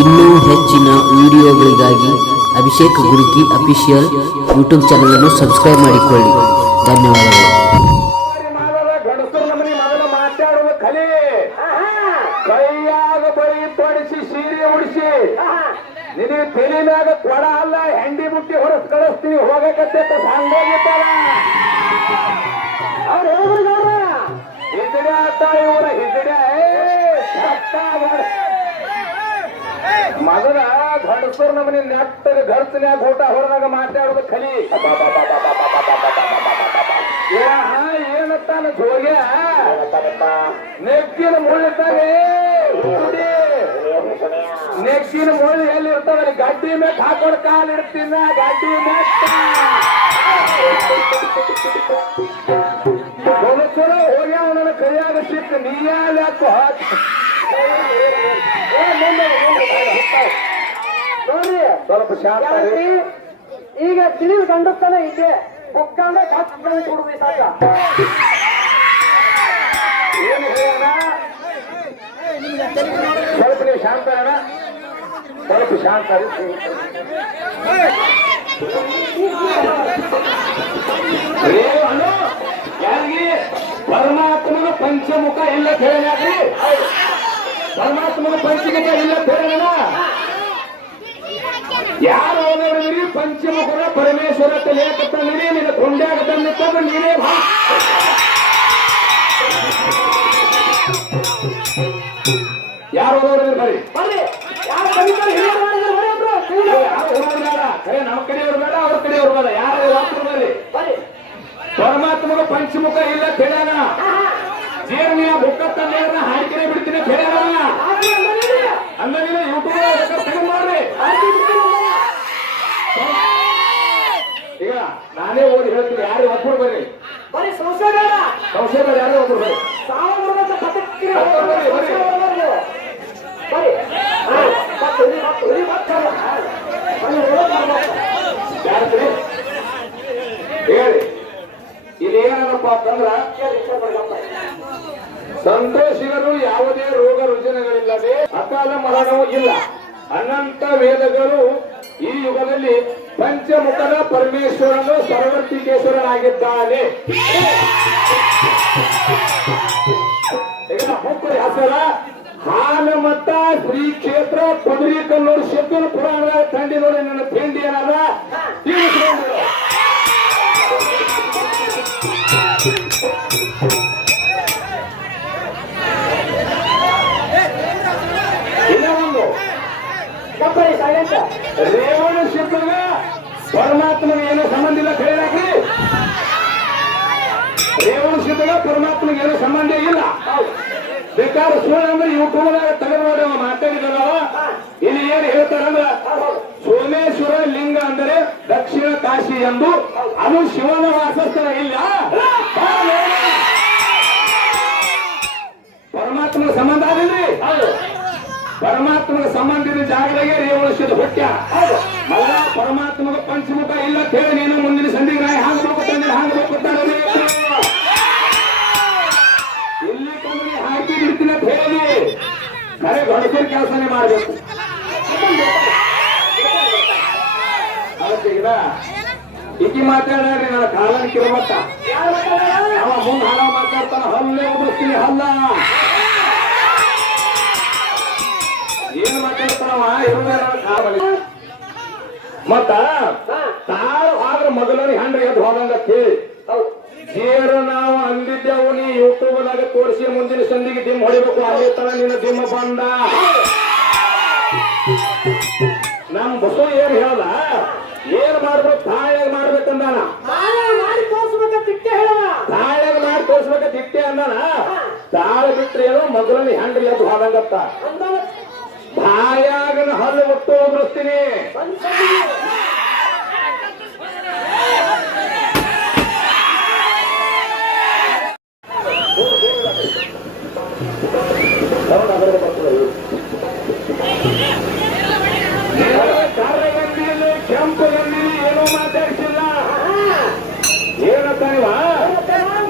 ಇನ್ನೂ ಹೆಚ್ಚಿನ ವಿಡಿಯೋಗಳಿಗಾಗಿ ಅಭಿಷೇಕ್ ಗುರುಕಿ ಅಫಿಷಿಯಲ್ ಯೂಟ್ಯೂಬ್ ಚಾನಲನ್ನು ಸಬ್ಸ್ಕ್ರೈಬ್ ಮಾಡಿಕೊಳ್ಳಿ. ಧನ್ಯವಾದಗಳು. ನಿನಗೆ ತಲೆ ಮ್ಯಾಗ ಕೊಡ ಅಲ್ಲ ಹೆಂಡಿ ಮುಟ್ಟಿ ಹೊರಸ್ ಕಳಿಸ್ತೀನಿ ಹೋಗಕತ್ತೆ ಸಂಗೋಗಿತ್ತಲ್ಲ ಅವ್ರು ಹೇಳಿದ್ರು ಹಿಜಡೆ ಮೊದಲ ಗಂಡಸರು ನಮ್ಮನಿ ನೆಟ್ಟಗ ಗರ್ಚನ್ಯಾಗ ಊಟ ಹೊರದಾಗ ಮಾತಾಡುವ ಕಲಿ ಏ, ಹಾ, ಏನತ್ತಾನ ಜೋಗ್ಯ ನೆಕ್ಕಿನ ಮುಳ್ಳಿದ್ದಾವೆ ಹುಡಿ. ನೆಕ್ಕಿನ ಮುಳ್ಳು ಎಲ್ಲಿ ಇರ್ತಾವಲ್ಲಿ ಗಡ್ಡಿ ಮೇಲೆ ಹಾಕೊಂಡು ಕಾಲು ಇಡ್ತೀನ ಗಡ್ಡಿ ಮೆಟ್ಟ ಸಲ ಹೋಗ್ಯಾವ ನನ್ನ ಕೈಯಾಗ ಸಿಕ್ಕ ನೀಯಾಲ ಯಾಕೋ ನೋಡಿ. ಸ್ವಲ್ಪ ಶಾಂತ. ಈಗ ತಿಳಿದು ಗಂಡಸ್ತಾನೆ ಇದೆ ಬುಕ್ಕಂಡ ಡಾಕ್ಟರ್ ಕೊಡುದು ಸಾಕ ಏನು ಹೇಳೋಣ? ಸ್ವಲ್ಪ ನೀವು ಶಾಂತ ಅಣ್ಣ ಸ್ವಲ್ಪ ಶಾಂತ ಯಾರಿಗೆ? ಪರಮಾತ್ಮನ ಪಂಚಮುಖ ಎಲ್ಲ ಹೇಳಿ ಪರಮಾತ್ಮನ ಪಂಚಮುಖ ಇಲ್ಲ ಹೇಳ ಯಾರು ಓದಿರಿ ಪಂಚಮುಖರ ಪರಮೇಶ್ವರ ತಲೆಯಕತ್ತ ನೀರಿ ನಿನ್ನ ಕೊಂಡ್ಯಾಗ ತಂದಿತ್ತದ ನೀನೇ ಭಾ ಯಾರು ಓದೋರು ಬರೀ ಬರ್ರಿ ಯಾರು ಕವಿತಾರೆ ನಮ್ಮ ಕಡೆಯವರು ಬೇಡ ಅವ್ರ ಕಡೆಯವರು ಬೇಡ. ಯಾರು ಬರ್ರಿ ಪರಮಾತ್ಮನ ಪಂಚಮುಖ ಇಲ್ಲ ಹೇಳ್ಯಾನ ಜೀರ್ಣಿಯ ಬುಕ್ಕ ನೇರನ ಹಾಡಿಕೆನೆ ಬಿಡ್ತೀನಿ ಹೇಳ್ಯಾನ ಆಗಿ ಅಂದನಿದೆ. ಅಂದಿನ ಯೂಟ್ಯೂಬ್ ತೆಗೆದು ಮಾಡ್ರಿ ಆಗಿ ಬಿಡ್ತೀನಿ ಅಂದನ. ಈಗ ನಾನೇ ಓದಿ ಹೇಳ್ತೀನಿ ಯಾರು ಒಬ್ಬರು ಬರ್ರಿ ಬರ್ರಿ ಸಂಶಯ ಬೇಡ ಸಂಶಯ ಬೇಡ ಯಾರು ಒಬ್ಬರು ಬರ್ರಿ ಸಾವ ಬರುವಂತ ಪದಕ್ಕಿರಿ ಹೋಗ್ಬರ್ರಿ, ಸಂಶಯ ಬರಬಾರ್ದು ನೀವು. ಬರ್ರಿ ಹಾ, ಮತ್ತೆ ಇಲ್ಲಿ ಮತ್ತೆ ಯಾರೋ ಮತ್ತೆ ಬರೀ ರೋಡ್ ಮಾಡ್ಬೇಕು. ಯಾರ್ರಿ ಹೇಳಿ. ಇಲ್ಲಿ ಏನಪ್ಪ ಅಂತಂದ್ರ. ಸಂತೋಷಿಗರು ಯಾವುದೇ ರೋಗ ರುಜಿನಗಳಿಲ್ಲದೆ ಅಕಾಲ ಮರಣವೂ ಇಲ್ಲ. ಅನಂತ ವೇದಗಳು ಈ ಯುಗದಲ್ಲಿ ಪಂಚಮುಖದ ಪರಮೇಶ್ವರನು ಸರವರ್ತಿಕೇಶ್ವರನಾಗಿದ್ದಾನೆ. ಈಗ ಮುಕ್ಕುರಿ ಹೆಸರ ಹಾನಮತ್ತ ಶ್ರೀ ಕ್ಷೇತ್ರ ಕುದುರೆ ಕಲ್ಲೂರು ಶಕ್ತಿ ಪುರಾಣ ತಂಡಿ ನೋಡಿ ನನ್ನ ತಿಂಡಿ ಏನದ ರೇವಣ ಶಿವನ ಪರಮಾತ್ಮನಿಗೆ ಏನೋ ಸಂಬಂಧ ಇಲ್ಲ ಕೇಳಾಕ್ರಿ ರೇವಣ ಶಿವಗ ಪರಮಾತ್ಮನಿಗೆ ಏನೋ ಸಂಬಂಧ ಇಲ್ಲ. ಬೇಕಾದ್ರೆ ಸುಳ್ಳು ಅಂದ್ರೆ ಯೂಟ್ಯೂಬ್ದಾಗ ತೆಗೆದು ನೋಡಿ ಅವ ಮಾತಾಡಿದಲ್ಲ ಇಲ್ಲಿ ಏನು ಹೇಳ್ತಾರಂದ್ರ ಸೋಮೇಶ್ವರ ಲಿಂಗ ಅಂದರೆ ದಕ್ಷಿಣ ಕಾಶಿ ಎಂದು. ಅದು ಶಿವನ ವಾಸಸ್ಥಳ ಇಲ್ಲ. ಪರಮಾತ್ಮನ ಸಂಬಂಧ ಆಗಿಲ್ರಿ ಪರಮಾತ್ಮನ ಸಂಬಂಧಿತ ಜಾಗದಾಗೆ ರೇವಣಿಸಿದ ಹುಟ್ಟ. ಮಲ್ಲ ಪರಮಾತ್ಮಗ ಪಂಚಮುಖ ಇಲ್ಲ ಹೇಳಿ ನೀನು ಮುಂದಿನ ಸಂಧಿಗೆ ನಾಯಿ ಹಾಕಬೇಕು ಹೋಗ್ತಾನೆ ಹಾಕಬೇಕು ಹೋಗ್ತಾನೆ ಇಲ್ಲಿ ತಂದ್ರೆ ಹಾಕಿ ಬಿಡ್ತೀನಿ ಅಂತ ಹೇಳಿ ಖರೆ ಗಣಸರ ಕೆಲಸನೇ ಮಾಡಬೇಕು. ಅದಕ್ಕೆ ಈಗ ಈಕಿ ಮಾತಾಡ್ರಿ ನನ್ನ ಕಾಲನ ಕಿರುಮಟ್ಟ ಮುಂದೆ ಹಾಳ ಮಾತಾಡ್ತಾನ ಹಲ್ಲೇ ಉದಿಸ್ತೀನಿ ಹಲ್ಲ. ಮತ್ತ ತಾಳು ಆದ್ರ ಮೊದಲನೇ ಹಂಡ್ರಿ ಎದ್ದು ಹೋದಂಗತ್ತಿ ಜೇರು ನಾವು ಅಂದಿದ್ದೆವು ನೀ ಯೂಟ್ಯೂಬ್ದಾಗ ತೋರಿಸಿ ಮುಂದಿನ ಸಂದಿಗೆ ದಿಮ್ ಹೊಡಿಬೇಕು ಅಲ್ಲಿ ತರ ನಿನ್ನ ದಿಮ್ಮ ಬಂದ. ನಮ್ ಬಸವ ಏನ್ ಹೇಳಲ್ಲ ಏನ್ ಮಾಡ್ಬೇಕು? ತಾಯಾಗ ಮಾಡ್ಬೇಕಂದಾನ ತಾಯಾಗ ಮಾಡಿ ತೋರಿಸ್ಬೇಕಂತ ಇಟ್ಟೆ ಅಂದಾನ. ತಾಳ ಬಿಟ್ರೆ ಏನೋ ಮೊದಲನೇ ಹಂಡ್ರಿ ಎದ್ದು ಹೋದಂಗತ್ತ. ಹಲ್ಲು ಒಟ್ಟು ಉದುರಿಸ್ತೀನಿ ಕೆಂಪು ಏನೂ ಮಾತಾಡಿಸಿಲ್ಲ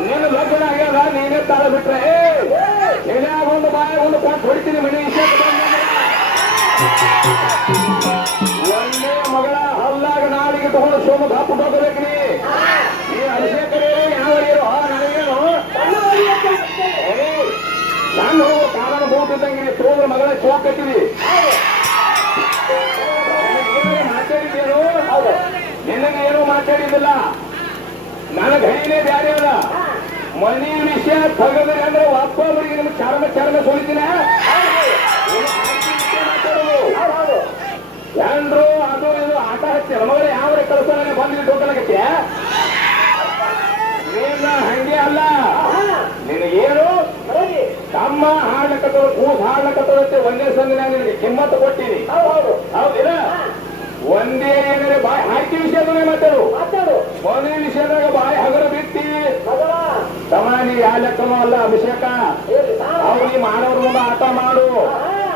ನಿನ್ನ ಲಗ್ನ ಆಗ್ಯದ ನೀನೇ ತಾಳ ಬಿಟ್ರೆ ಒಂದು ಮಗಳ ಹಲ್ಲಾಗ ನಾಡಿಗೆ ತಗೊಂಡು ಸೋಮ ದಾಪು ಹೋಗಬೇಕ್ರಿ ಈ ಅಭಿಷೇಕರೇ ಯಾವ ಇರೋ ನನಗೇನು? ಸಣ್ಣ ಕಾರಣ ಹೋಗ್ತಿದ್ದಂಗೆ ತೋದ್ರ ಮಗಳ ಚೋಕ್ ಕಟ್ಟಿವಿ ಮಾತಾಡಿದ್ದೇನು ನಿನಗೆ ಏನು ಮಾತಾಡಿದ್ದಿಲ್ಲ? ನನಗೆ ಹೈನೇ ಬ್ಯಾರೆ ಅದ. ಮನಿ ವಿಷಯ ತಗದ್ರಿ ಅಂದ್ರೆ ಒಬ್ಬೊಬ್ಬರಿಗೆ ನಿಮ್ಗೆ ಚರ್ಮ ಚರ್ಮ ಸುಳಿತೀನ ಏನ್ರು ಅದು ಇದು ಆಟ ಹಚ್ಚಿ ಮಗಳ ಯಾವ ಕೆಲಸ ನನಗೆ ಬಂದಿದ್ದು ಹೋಗಲಾಗತ್ತೆ ನೀನ ಹಂಗೆ ಅಲ್ಲ. ನಿನಗೇನು? ತಮ್ಮ ಹಾಡ್ಲಕತ್ತವ್ರು ಕೂಸ್ ಹಾಡ್ಲಕತ್ತವ್ರಂತೆ ಒಂದೇ ಸಂದಿನ ನಿನಗೆ ಕಿಮ್ಮತ್ತು ಕೊಟ್ಟಿನಿ ಹೌದಿಲ್ಲ? ಒಂದೇ ಏನಾರೆ ಬಾಯಿ ಹಾಕಿ ವಿಷಯದಾಗ ಮಾತಾಡು. ಒಂದೇ ವಿಷಯದಾಗ ಬಾಯಿ ಹಗರ ಬಿಟ್ಟಿ ತಮ್ಮ ಸಮಾನಿ ಯಾ ಲೆಕ್ಕನೂ ಅಲ್ಲ ಅಭಿಷೇಕ. ನಾ ಅವ್ರಿಗೆ ಮಾಡೋರ್ ಆಟ ಮಾಡು.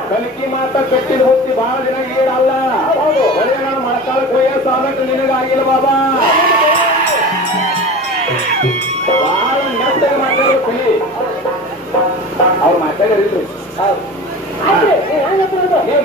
ಕಲಿಕಿ ಮಾತ ಕಟ್ಟಿದ ಹೋಗ್ತಿ ಬಹಳ ದಿನ ಏನಲ್ಲ ಬರೀ ನಾನು ಮಳಕಾಲಕ್ಕೆ ಸಾಲಕ್ಕೆ ನಿನಗಾಗಿಲ್ಲ ಬಾಬಾ. ಬಹಳ ನೆಟ್ಟಗೆ ಮಾತಾಡೋದು ಕಲಿ ಅವ್ರು ಮಾತಾಡಿದ್ರು ನೀವು